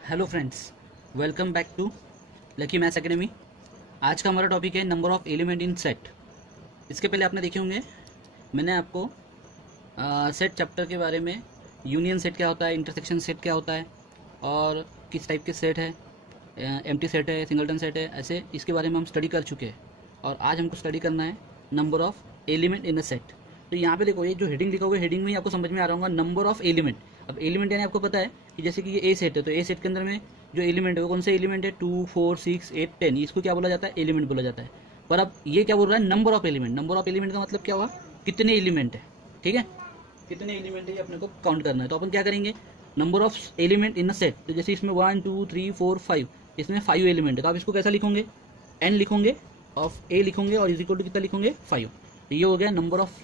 Hello friends, welcome back to lucky maths academy. आज का हमारा टॉपिक है number of element in set. इसके पहले आपने देखे होंगे मैंने आपको सेट चैप्टर के बारे में यूनियन सेट क्या होता है, इंटरसेक्शन सेट क्या होता है और किस टाइप के सेट है, एम्प्टी सेट है, सिंगलटन सेट है, ऐसे इसके बारे में हम स्टडी कर चुके हैं। और आज हमको स्टडी करना है number of element in a set. तो यहाँ पे देखो, ये जो हेडिंग लिखा हुआ है, हेडिंग में ही आपको समझ में आ रहा होगा नंबर ऑफ एलिमेंट। अब एलिमेंट यानी आपको पता है कि जैसे कि ये ए सेट है, तो ए सेट के अंदर में जो एलिमेंट है वो कौन से एलिमेंट है, 2, 4, 6, 8, 10, इसको क्या बोला जाता है, एलिमेंट बोला जाता है। पर अब ये क्या बोल रहा है, number of element. Number of element का मतलब क्या हुआ, कितने एलिमेंट है, ठीक है, कितने एलिमेंट है ये अपने को काउंट करना है। तो अपन क्या करेंगे, number of element in a set. तो जैसे इसमें 1, 2, 3, 4, 5, इसमें 5 एलिमेंट है, तो आप इसको कैसा लिखोगे, n लिखोगे, ऑफ ए लिखोगे और इज इक्वल टू कितना लिखोगे, 5। तो ये हो गया number of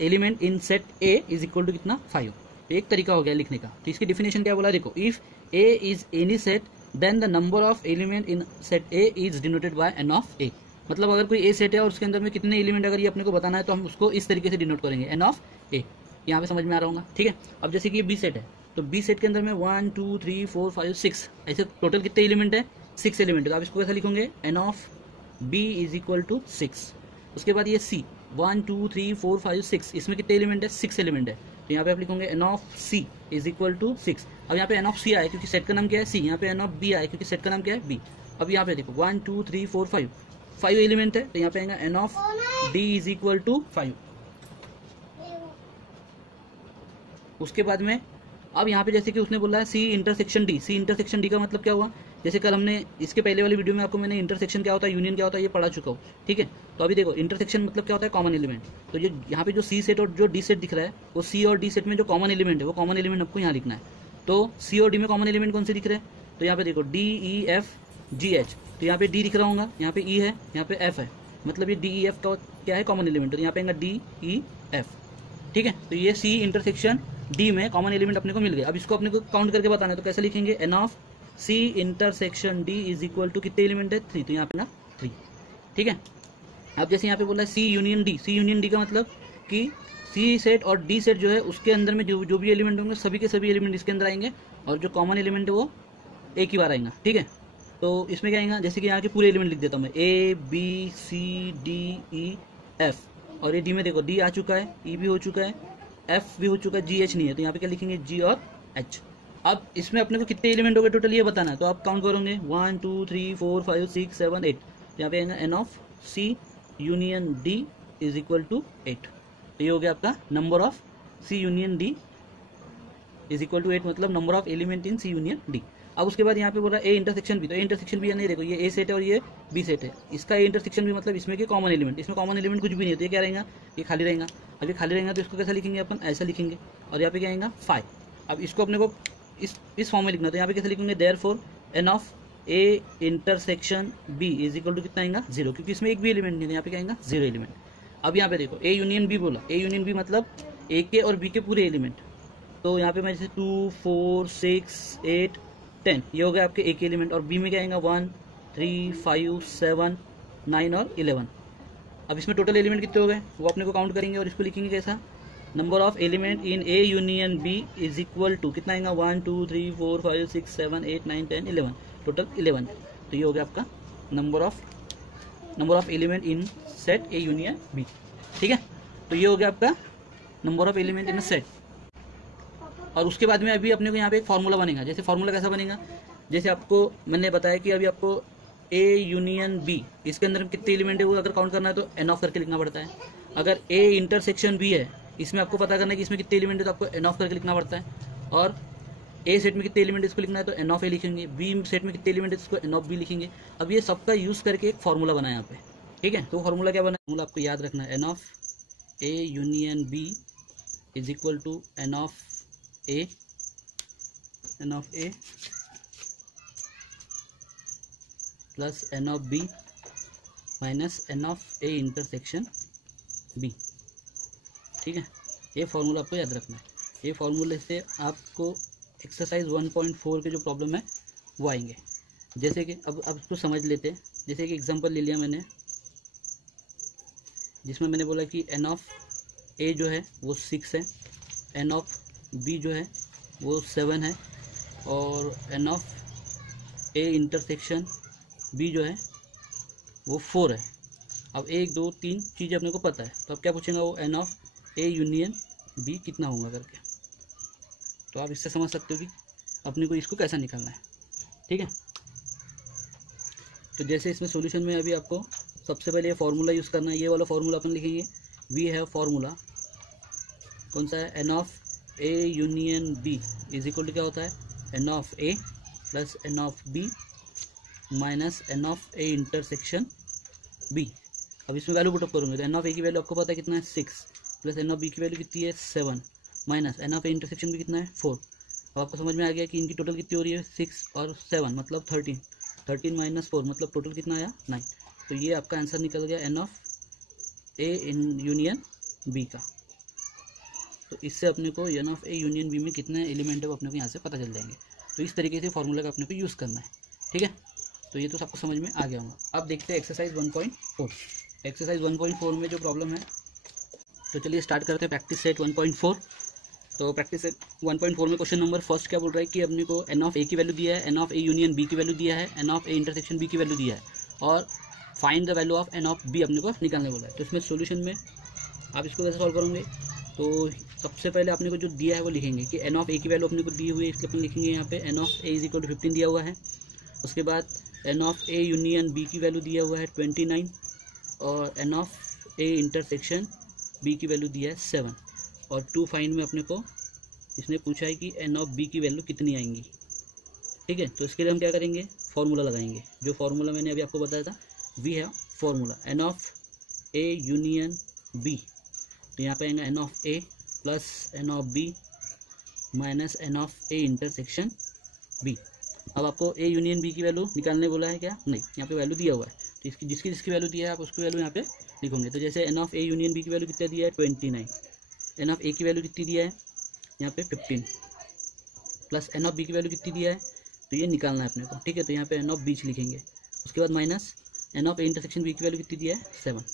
element in set A is equal to कितना, 5। तो एक तरीका हो गया लिखने का। तो इसकी डिफिनेशन क्या बोला, देखो, if A is any set then the number of element in set A is denoted by N of A. मतलब अगर कोई ए सेट है और उसके अंदर में कितने एलिमेंट अगर ये अपने को बताना है तो हम उसको इस तरीके से डिनोट करेंगे, एन ऑफ ए। यहाँ पे समझ में आ रहा होगा, ठीक है। अब जैसे कि ये बी सेट है, तो बी सेट के अंदर में 1, 2, 3, 4, 5, 6, ऐसे टोटल कितने एलिमेंट है, 6 एलिमेंट है। तो आप इसको कैसा लिखोगे, N of B is equal to 6। उसके बाद ये सी 1, 2, 3, 4, 5, 6, इसमें कितने एलिमेंट है, 6 एलिमेंट है। तो यहाँ पे आप लिखोगे N of C is equal to 6। अब यहाँ पे एन ऑफ सी आया क्योंकि सेट का नाम क्या है, सी। यहाँ पे एन ऑफ बी आया क्योंकि सेट का नाम क्या है, बी। अब यहाँ पे देखो 1, 2, 3, 4, 5 एलिमेंट है, तो यहाँ पे आएगा N of D is equal to 5। उसके बाद में अब यहाँ पे जैसे कि उसने बोला है C intersection D. C intersection D का मतलब क्या हुआ, जैसे कल हमने इसके पहले वाली वीडियो में आपको मैंने इंटरसेक्शन क्या होता है, यूनियन क्या होता है, ये पढ़ा चुका हूँ, ठीक है। तो अभी देखो, इंटरसेक्शन मतलब क्या होता है, कॉमन एलिमेंट। तो ये यहाँ पे जो सी सेट और जो डी सेट दिख रहा है, वो सी और डी सेट में जो कॉमन एलिमेंट है वो कॉमन एलिमेंट आपको यहाँ लिखना है। तो सी और डी में कॉमन एलिमेंट कौन से दिख रहे हैं, तो यहाँ पे देखो डी, ई, एफ, जी, एच। तो यहाँ पे डी दिख रहा होगा, यहाँ पे ई है, यहाँ पे एफ है, मतलब ये डी, ई, एफ का क्या है, कॉमन एलिमेंट। तो यहाँ पे आएगा डी, ई, एफ, ठीक है। तो ये सी इंटरसेक्शन डी में कॉमन एलिमेंट अपने को मिल गया। अब इसको अपने को काउंट करके बताना है, तो कैसे लिखेंगे, N of C intersection D is equal to कितने एलिमेंट है, 3। तो यहाँ पे ना 3, ठीक है। अब जैसे यहाँ पे बोला है सी यूनियन डी। सी यूनियन डी का मतलब कि सी सेट और डी सेट जो है उसके अंदर में जो भी एलिमेंट होंगे सभी के सभी एलिमेंट इसके अंदर आएंगे और जो कॉमन एलिमेंट है वो एक ही बार आएगा, ठीक है। तो इसमें क्या आएगा, जैसे कि यहाँ के पूरे एलिमेंट लिख देता हूँ मैं, ए, बी, सी, डी, ई, एफ। और ये डी में देखो, डी आ चुका है, ई भी हो चुका है, एफ भी हो चुका है, जी, एच नहीं है। तो यहाँ पे क्या लिखेंगे, जी और एच। अब इसमें अपने को कितने एलिमेंट हो गए टोटल ये बताना है, तो आप काउंट करोगे 1, 2, 3, 4, 5, 6, 7, 8। तो यहाँ पे आएगा N of C union D is equal to 8। तो ये हो गया आपका number of C union D is equal to 8, मतलब number of element in C union D. अब उसके बाद यहाँ पे बोल रहा है ए इंटरसेक्शन भी। तो ए इंटरसेक्शन भी नहीं, देखो ये ए सेट है और ये बी सेट है, इसका ए इंटरसेक्शन भी मतलब इसमें के कॉमन एलिमेंट। इसमें कॉमन एलिमेंट कुछ भी नहीं है, तो ये क्या रहेगा, ये खाली रहेगा। अब ये खाली रहेगा तो इसको कैसा लिखेंगे अपन, ऐसा लिखेंगे। और यहाँ पे क्या आएगा, 5। अब इसको अपने को इस फॉर्म में लिखना, तो यहाँ पे कैसे लिखेंगे, therefore N of A intersection B is equal to कितना आएगा, 0, क्योंकि इसमें एक भी एलिमेंट नहीं है, यहाँ पे क्या आएगा, 0 एलिमेंट। अब यहाँ पे देखो ए यूनियन बी बोला, ए यूनियन बी मतलब ए के और बी के पूरे एलिमेंट। तो यहाँ पे मैं जैसे 2, 4, 6, 8, 10, ये हो गया आपके एक एलिमेंट। और बी में क्या आएगा, 1, 3, 5, 7, 9 और 11। अब इसमें टोटल एलिमेंट कितने हो गए वो अपने को काउंट करेंगे और इसको लिखेंगे कैसा, number of element in A union B is equal to कितना आएगा, 1, 2, 3, 4, 5, 6, 7, 8, 9, 10, 11, टोटल 11। तो ये हो गया आपका number of element in set A union B, ठीक है। तो ये हो गया आपका number of element in set. और उसके बाद में अभी अपने को यहाँ पे एक फार्मूला बनेगा। जैसे फार्मूला कैसा बनेगा, जैसे आपको मैंने बताया कि अभी आपको ए यूनियन बी, इसके अंदर कितने एलिमेंट है वो अगर काउंट करना है तो एन ऑफ करके लिखना पड़ता है। अगर ए इंटरसेक्शन बी है, इसमें आपको पता करना है कि इसमें कितने एलिमेंट है तो आपको एन ऑफ करके लिखना पड़ता है। और ए सेट में कितने एलिमेंट इसको लिखना है तो एन ऑफ ए लिखेंगे, बी सेट में कितने एलिमेंट है इसको एन ऑफ बी लिखेंगे। अब ये सबका यूज करके एक फार्मूला बना है यहाँ पे, ठीक है। तो फार्मूला क्या बना, फार्मूला आपको याद रखना है, n of A union B is equal to n of A plus n of B minus n of A intersection B, ठीक है। ये फार्मूला आपको याद रखना है। ये फार्मूले से आपको एक्सरसाइज 1.4 के जो प्रॉब्लम है वो आएंगे। जैसे कि अब इसको समझ लेते हैं। जैसे कि एग्जांपल ले लिया मैंने, जिसमें मैंने बोला कि एन ऑफ ए जो है वो 6 है, एन ऑफ बी जो है वो 7 है, और n of A intersection B जो है वो 4 है। अब 1 2 3 चीज़ें अपने को पता है, तो अब क्या पूछेगा वो n of A union B कितना होगा करके। तो आप इससे समझ सकते हो कि अपने को इसको कैसा निकालना है, ठीक है। तो जैसे इसमें सॉल्यूशन में अभी आपको सबसे पहले ये फार्मूला यूज़ करना है। ये वाला फार्मूला अपन लिखेंगे, वी हैव फार्मूला कौन सा है, n of A union B is equal to क्या होता है, n of A plus n of B minus n of A intersection B. अब इसमें वैल्यू पुटअप करूँगे तो एन ऑफ ए की वैल्यू आपको पता है कितना है 6, प्लस एन ऑफ बी की वैल्यू कितनी है 7, minus n of A intersection B कितना है 4। अब आपको समझ में आ गया कि इनकी टोटल कितनी हो रही है 6 और 7 मतलब 13, 13 माइनस 4 मतलब टोटल कितना आया 9। तो ये आपका आंसर निकल गया एन ऑफ ए इन यूनियन बी का। तो इससे अपने को n of A union B में कितने एलिमेंट है वो अपने को यहाँ से पता चल जाएंगे। तो इस तरीके से फार्मूला का अपने को यूज़ करना है, ठीक है। तो ये तो सबको समझ में आ गया होगा। अब देखते हैं एक्सरसाइज 1.4। एक्सरसाइज 1.4 में जो प्रॉब्लम है, तो चलिए स्टार्ट करते हैं प्रैक्टिस सेट 1.4। तो प्रैक्टिस सेट 1.4 में क्वेश्चन नंबर फर्स्ट क्या बोल रहा है कि अपने को एन ऑफ ए की वैल्यू दिया है, n of A union B की वैल्यू दिया है, n of A intersection B की वैल्यू दिया है और find the value of n of B अपने को निकालने बोला है। तो इसमें सोल्यूशन में आप इसको कैसे सॉल्व करोगे, तो सबसे पहले आपने को जो दिया है वो लिखेंगे कि एन ऑफ ए की वैल्यू अपने को दी हुई है, इसलिए अपन लिखेंगे यहाँ पे n of A is equal to 15 दिया हुआ है। उसके बाद n of A union B की वैल्यू दिया हुआ है 29 और n of A intersection B की वैल्यू दिया है 7 और 2 फाइंड में अपने को इसने पूछा है कि एन ऑफ बी की वैल्यू कितनी आएंगी, ठीक है। तो इसके लिए हम क्या करेंगे, फार्मूला लगाएंगे। जो फार्मूला मैंने अभी आपको बताया था, we have formula n of A union B, तो यहाँ पे आएगा N of A plus n of B minus n of A intersection B. अब आपको ए यूनियन बी की वैल्यू निकालने बोला है क्या, नहीं, यहाँ पे वैल्यू दिया हुआ है, तो इसकी जिसकी वैल्यू दिया है आप उसकी वैल्यू यहाँ पे लिखोगे। तो जैसे n of A union B की वैल्यू कितना दिया है 29, एन ऑफ ए की वैल्यू कितनी दिया है यहाँ पे 15 प्लस एन ऑफ बी की वैल्यू कितनी दिया है, तो ये निकालना है अपने को, ठीक है। तो यहाँ पे एन ऑफ बी लिखेंगे, उसके बाद minus n of A intersection B की वैल्यू कितनी दिया है 7।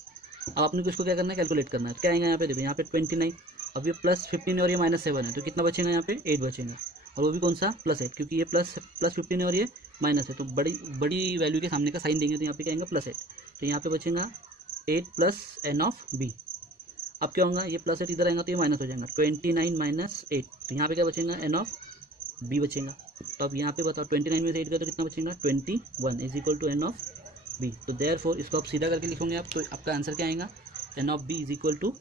अब आपने को इसको क्या करना है, कैलकुलेट करना है। तो क्या आएगा यहाँ पे, देखो यहाँ पे 29, अब ये प्लस 15 है और ये माइनस 7 है, तो कितना बचेगा यहाँ पे 8 बचेगा, और वो भी कौन सा प्लस 8, क्योंकि ये प्लस 15 है और ये माइनस है, तो बड़ी वैल्यू के सामने का साइन देंगे तो यहाँ पे क्या आएगा प्लस 8, तो यहाँ पे बचेगा 8 प्लस एन ऑफ बी। अब क्या होगा, ये प्लस 8 इधर आएगा तो ये माइनस हो जाएगा 29 माइनस 8, तो यहाँ पे क्या बचेगा एन ऑफ बी बचेगा। तो अब यहाँ पे बताओ 29 में से 8 का तो कितना बचेगा 21 is equal to n of B. तो देयरफॉर इसको आप सीधा करके लिखोगे आप, तो आपका आंसर क्या आएगा, N of B is equal to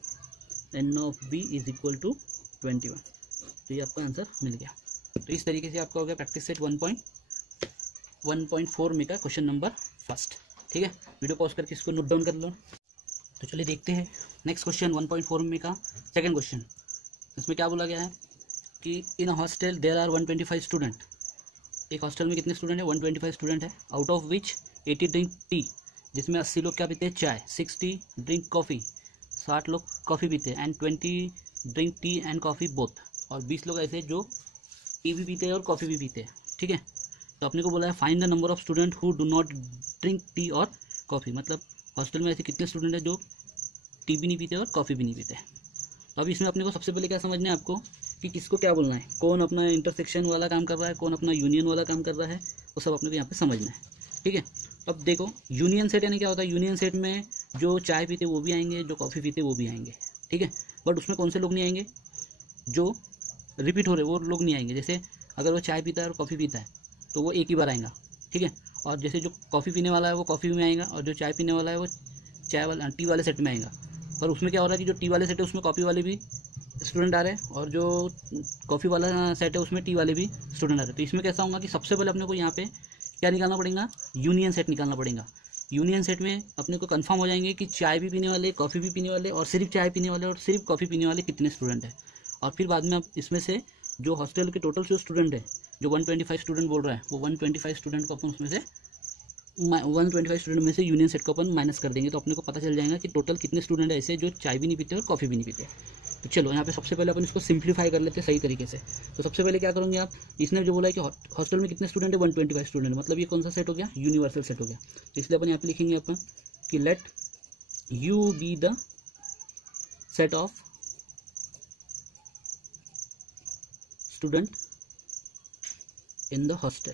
21। तो ये आपका आंसर मिल गया। तो इस तरीके से आपका हो गया प्रैक्टिस सेट 1.4 में का क्वेश्चन नंबर फर्स्ट, ठीक है। वीडियो पॉज करके इसको नोट डाउन कर लो। तो चलिए देखते हैं नेक्स्ट क्वेश्चन 1.4 में का सेकंड क्वेश्चन। इसमें क्या बोला गया है कि in hostel there are 125 student. एक हॉस्टल में कितने स्टूडेंट है, 125 स्टूडेंट है, out of which 80 drink tea, जिसमें 80 लोग क्या पीते हैं चाय, 60 ड्रिंक कॉफ़ी, 60 लोग कॉफ़ी पीते हैं, and 20 drink tea and coffee both, और 20 लोग ऐसे जो टी भी पीते हैं और कॉफ़ी भी पीते हैं, ठीक है। तो अपने को बोला है find the number of student who do not drink tea और कॉफ़ी, मतलब हॉस्टल में ऐसे कितने स्टूडेंट हैं जो टी भी नहीं पीते और कॉफ़ी भी नहीं पीते। तो अब इसमें अपने को सबसे पहले क्या समझना है आपको कि किसको क्या बोलना है, कौन अपना इंटरसेक्शन वाला काम कर रहा है, कौन अपना यूनियन वाला काम कर रहा है, वो सब अपने को यहाँ पे समझना है, ठीक है। अब देखो यूनियन सेट यानी क्या होता है, यूनियन सेट में जो चाय पीते वो भी आएंगे, जो कॉफ़ी पीते वो भी आएंगे, ठीक है। बट उसमें कौन से लोग नहीं आएंगे, जो रिपीट हो रहे वो लोग नहीं आएंगे। जैसे अगर वो चाय पीता है और कॉफ़ी पीता है तो वो एक ही बार आएगा, ठीक है। और जैसे जो कॉफ़ी पीने वाला है वो कॉफ़ी में आएगा, और जो चाय पीने वाला है वो चाय वाला टी वाले सेट में आएगा। पर उसमें क्या हो रहा है कि जो टी वाले सेट है उसमें कॉफ़ी वाले भी स्टूडेंट आ रहे हैं, और जो कॉफ़ी वाला सेट है उसमें टी वाले भी स्टूडेंट आ रहे हैं। तो इसमें कैसा होगा कि सबसे पहले अपने को यहाँ पे क्या निकालना पड़ेगा, यूनियन सेट निकालना पड़ेगा। यूनियन सेट में अपने को कंफर्म हो जाएंगे कि चाय भी पीने वाले, कॉफ़ी भी पीने वाले, और सिर्फ चाय पीने वाले और सिर्फ कॉफ़ी पीने वाले कितने स्टूडेंट हैं। और फिर बाद में आप इसमें से जो हॉस्टल के टोटल जो स्टूडेंट है, जो 125 स्टूडेंट बोल रहा है, वो 125 स्टूडेंट को अपन उसमें से 125 स्टूडेंट में से यूनियन सेट को अपन माइनस कर देंगे, तो अपने को पता चल जाएगा कि टोटल कितने स्टूडेंट ऐसे जो चाय भी नहीं पीते और कॉफ़ी भी नहीं पीते। तो चलो यहाँ पे सबसे पहले अपन इसको सिंप्लीफाई कर लेते हैं सही तरीके से। तो सबसे पहले क्या करोगे आप, इसने जो बोला है कि हॉस्टल में कितने स्टूडेंट है 125 स्टूडेंट, मतलब ये कौन सा सेट हो गया, यूनिवर्सल सेट हो गया। तो इसलिए अपन यहाँ पे लिखेंगे अपन कि let you B the set of student in the hostel,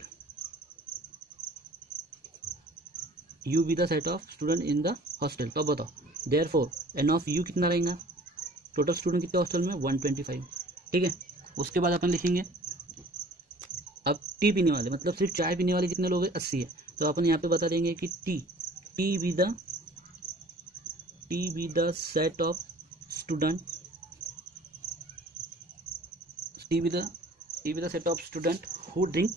you B the set of student in the hostel. तो अब बताओ देयरफॉर एन ऑफ यू कितना रहेगा, टोटल स्टूडेंट कितने हॉस्टल में 125, ठीक है। उसके बाद अपन लिखेंगे अब टी पीने वाले, मतलब सिर्फ चाय पीने वाले कितने लोग हैं 80 है। तो अपन यहाँ पे बता देंगे कि T B the set of student, T B the set of student who drink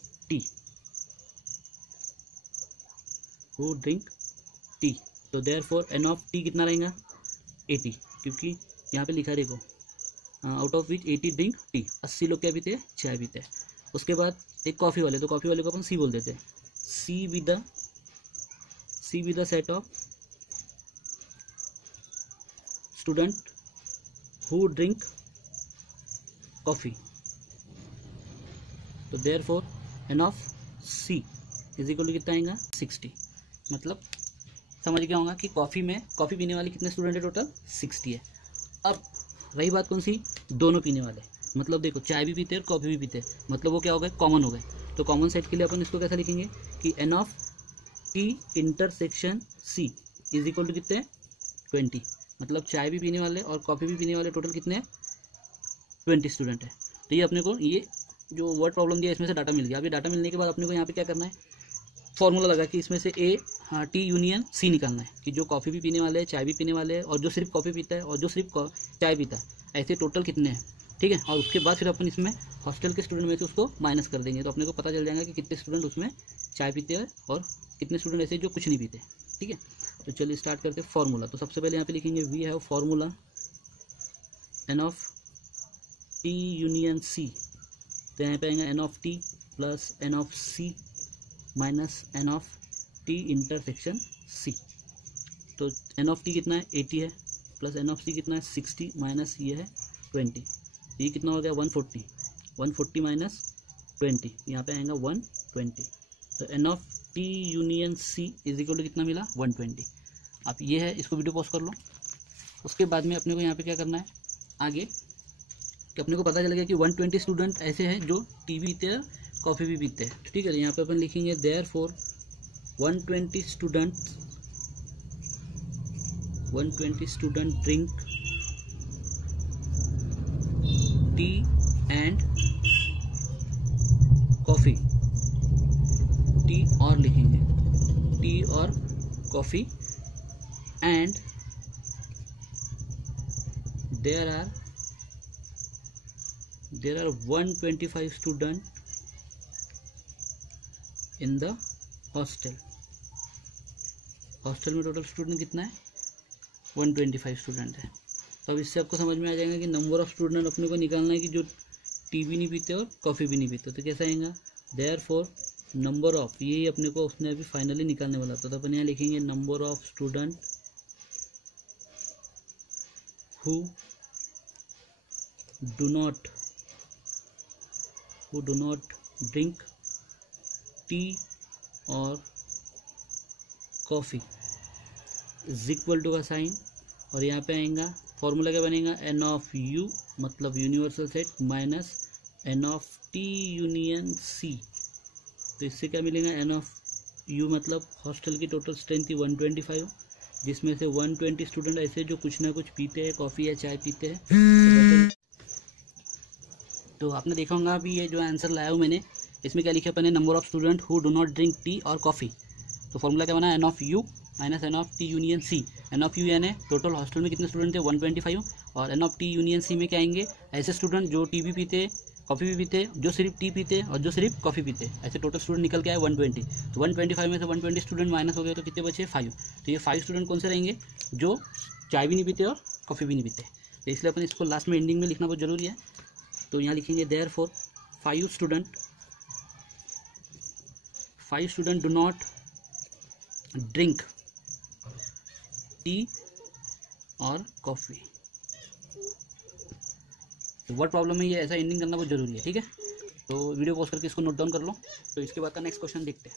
tea. तो देयरफॉर एन ऑफ टी कितना रहेगा 80, क्योंकि यहाँ पे लिखा है देखो out of which 80 drink T, 80 लोग क्या पीते हैं, चाय पीते हैं। उसके बाद एक कॉफ़ी वाले, तो कॉफ़ी वाले को अपन सी बोल देते हैं, C be the set of student who drink coffee. तो therefore N of C is equal to कितना आएगा 60। मतलब समझ गया होगा कि कॉफ़ी पीने वाले कितने स्टूडेंट है, टोटल 60 है। अब रही बात कौन सी, दोनों पीने वाले, मतलब देखो चाय भी पीते हैं और कॉफ़ी भी पीते हैं, मतलब वो क्या हो गए, कॉमन हो गए। तो कॉमन सेट के लिए अपन इसको कैसा लिखेंगे कि n of T intersection C is equal to कितने 20, मतलब चाय भी पीने वाले और कॉफ़ी भी पीने वाले टोटल कितने हैं 20 स्टूडेंट है। तो ये अपने को ये जो वर्ड प्रॉब्लम दिया इसमें से डाटा मिल गया। अभी डाटा मिलने के बाद अपने को यहाँ पे क्या करना है, फॉर्मूला लगा कि इसमें से टी यूनियन सी निकालना है कि जो कॉफ़ी भी पीने वाले हैं, चाय भी पीने वाले हैं, और जो सिर्फ कॉफ़ी पीता है और जो सिर्फ चाय पीता है, ऐसे टोटल कितने हैं, ठीक है। और उसके बाद फिर अपन इसमें हॉस्टल के स्टूडेंट में से उसको माइनस कर देंगे, तो अपने को पता चल जाएगा कि कितने स्टूडेंट उसमें चाय पीते हैं और कितने स्टूडेंट ऐसे जो कुछ नहीं पीते, ठीक है। तो चलिए स्टार्ट करते हैं फॉर्मूला। तो सबसे पहले यहाँ पे लिखेंगे we have formula n of T union C. तो यहाँ पे आएगा N of T plus n of C minus n of T intersection C. तो एन ऑफ टी कितना है 80 है, प्लस एन ऑफ सी कितना है 60 माइनस ये है 20, ये कितना हो गया 140 माइनस 20, यहाँ पे आएगा 120। तो n of T union C is equal to कितना मिला 120। अब ये है, इसको वीडियो पॉज कर लो। उसके बाद में अपने को यहाँ पे क्या करना है आगे, कि अपने को पता चल गया कि 120 स्टूडेंट ऐसे हैं जो टी भी पीते हैं कॉफ़ी भी पीते हैं, ठीक है। यहाँ पे अपन लिखेंगे therefore 120 student drink tea and coffee, tea और लिखेंगे टी और coffee, and there are 125 student in the hostel. Hostel में टोटल स्टूडेंट कितना है 125 स्टूडेंट है। तो अब इससे आपको समझ में आ जाएगा कि नंबर ऑफ स्टूडेंट अपने को निकालना है कि जो टी भी नहीं पीते और कॉफ़ी भी नहीं पीते। तो कैसा आएगा देयरफॉर नंबर ऑफ, ये अपने को उसने अभी फाइनली निकालने वाला था। तो अपन यहाँ लिखेंगे number of student who do not drink tea और कॉफ़ी इज इक्वल टू का साइन, और यहाँ पे आएगा फॉर्मूला क्या बनेगा एन ऑफ यू मतलब universal set minus n of T union C. तो इससे क्या मिलेगा एन ऑफ यू मतलब हॉस्टल की टोटल स्ट्रेंथ थी 125, जिसमें से 120 स्टूडेंट ऐसे जो कुछ ना कुछ पीते हैं, कॉफ़ी या चाय पीते हैं। तो आपने देखा होगा अभी ये जो आंसर लाया हूँ मैंने, इसमें क्या लिखा अपने number of student who do not drink tea और कॉफ़ी। तो फॉर्मूला क्या बना n of U minus n of T union C. N of U यानी टोटल हॉस्टल में कितने स्टूडेंट थे 125, और n of T union C में क्या आएंगे ऐसे स्टूडेंट जो टी भी पीते, कॉफ़ी भी पीते, जो सिर्फ टी पीते और जो सिर्फ कॉफ़ी पीते, ऐसे टोटल स्टूडेंट निकल के आए 120। तो 125 में से 120 स्टूडेंट माइनस हो गए तो कितने बचे 5। तो ये 5 स्टूडेंट कौन से रहेंगे जो चाय भी नहीं पीते और कॉफ़ी भी नहीं पीते। तो इसलिए अपन इसको लास्ट में एंडिंग में लिखना बहुत ज़रूरी है। तो यहाँ लिखेंगे therefore 5 student do not drink tea और कॉफ़ी। तो वर्ड प्रॉब्लम में ये ऐसा एंडिंग करना बहुत जरूरी है, ठीक है। तो वीडियो पॉज करके इसको नोट डाउन कर लो। तो इसके बाद का नेक्स्ट क्वेश्चन देखते हैं।